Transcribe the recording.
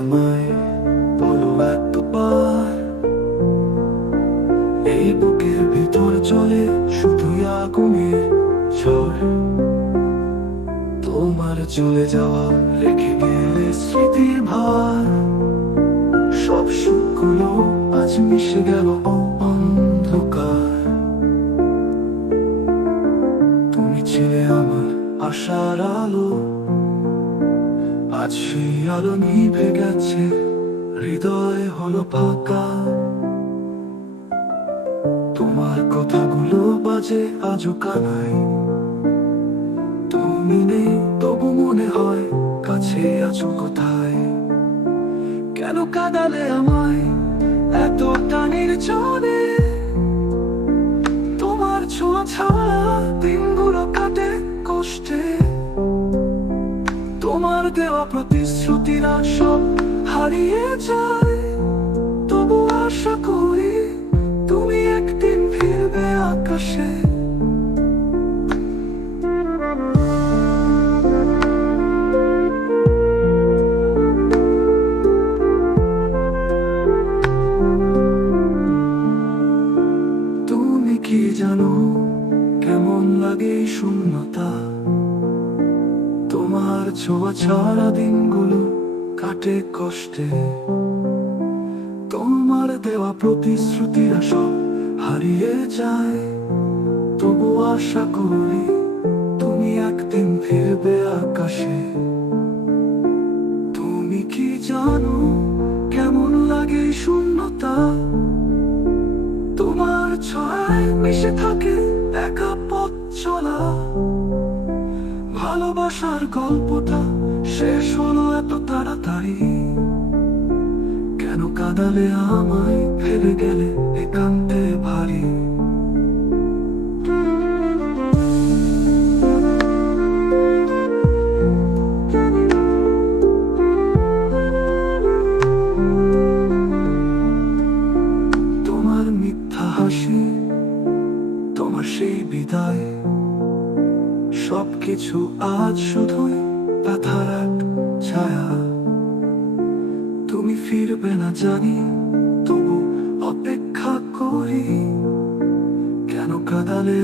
আমায় বলো একবার, এই বুকের ভিতর চলে শুধুই আগুনের ঝড়। তোমার চলে যাওয়া রেখে গেলে স্মৃতির ভার, সব সুখগুলো আজ মিশে গেল অন্ধকার। তুমি ছিলে আমার আশার আলো, আজ সেই আলো নিভে গেছে, হৃদয় হলো ফাঁকা। তোমার কথাগুলো বাজে আজও কানায়, তুমি নেই তবু মনে হয় কাছে আছো কোথায়। কেন কাঁদালে আমায় এত টানের চলে, তোমার ছোঁয়া ছাড়া দিনগুলো কাটে কষ্টে। তোমার দেওয়া প্রতিশ্রুতিরা সব হারিয়ে যায়, তবু আশা করি তুমি একদিন ফিরবে আকাশে। তুমি কি জানো কেমন লাগে এই শূন্যতা, তোমার ছোঁয়া ছাড়া দিনগুলো কাটে কষ্টে। তোমার দেওয়া প্রতিশ্রুতিরা সব হারিয়ে যায়, তবু আশা করি তুমি একদিন ফিরবে আকাশে। তুমি কি জানো কেমন লাগে এই শূন্যতা, তোমার ছয় মিশে থাকে একা পথ চলা। ভালোবাসার গল্পটা শেষ হলো এত তাড়াতাড়ি, কেন কাঁদালে আমায় ফেলে গেলে একান্তে ভারী। তোমার মিথ্যা হাসি, তোমার সেই বিদায়, সবকিছু আজ শুধুই ব্যথার এক ছায়া। তুমি ফিরবে না জানি, তবু অপেক্ষা করি, কেন কাঁদালে